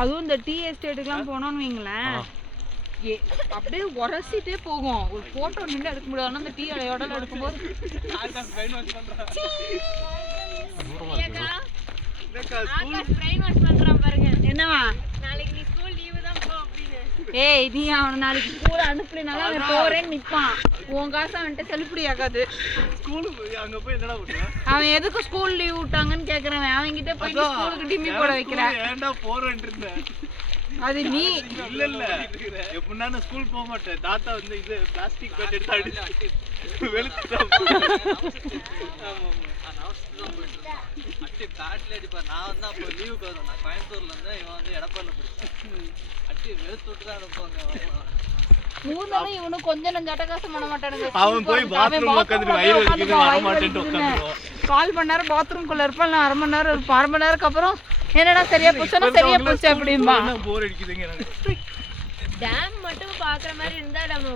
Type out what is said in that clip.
அதுவும் இந்த டீ எஸ்டேட்டுக்குலாம் போனோம்னு வைங்களேன், அப்படியே உரசிட்டே போகும். ஒரு போட்டோ நின்று எடுக்க முடியாது. ஆனால் அந்த டீ அலையோட எடுக்கும்போது என்னவா ஏய் நீ அவனை நாளைக்கு ஸ்கூல் அனுப்பலினால அவன் போறேன்னு நிற்பான். உன் காசு அவன்கிட்ட செல்லுபடி ஆகாது. அவன் எதுக்கு ஸ்கூல் லீவ் விட்டாங்கன்னு கேக்குறவன் அவன்கிட்ட போய் ஸ்கூலுக்கு டிம்மி போட வைக்கிறேன். அது நீ இல்ல இல்ல எப்படின்னா நான் ஸ்கூல் போக மாட்டேன். தாத்தா வந்து இது பிளாஸ்டிக் பேட் எடுத்து அடிச்சு வெளுத்துட்டா. அட்டி பேட்ல அடிப்பா. நான் வந்து அப்போ லீவுக்கு வந்தேன். நான் கோயம்புத்தூர்ல இருந்து இவன் வந்து எடப்பாடில படிச்சான். அட்டி வெளுத்து விட்டு தான் அனுப்புவாங்க. மூணாலும் இவனும் கொஞ்சம் நஞ்ச அட்டகாசம் பண்ண மாட்டானுங்க. அவன் போய் பாத்ரூம்ல உட்கார்ந்து வயிறு வலிக்குது வர மாட்டேன்னு உட்கார்ந்துருவான். கால் மணி நேரம் பாத்ரூம்குள்ள இருப்பான். நான் அரை மணி நேரத்துக்கு அப்புறம் என்னடா சரியா போச்சுன்னா சரியா போச்சு அப்படிம்பா. போர் அடிக்குதுங்க. டேம் மட்டும் பாக்குற மாதிரி இருந்தா நம்ம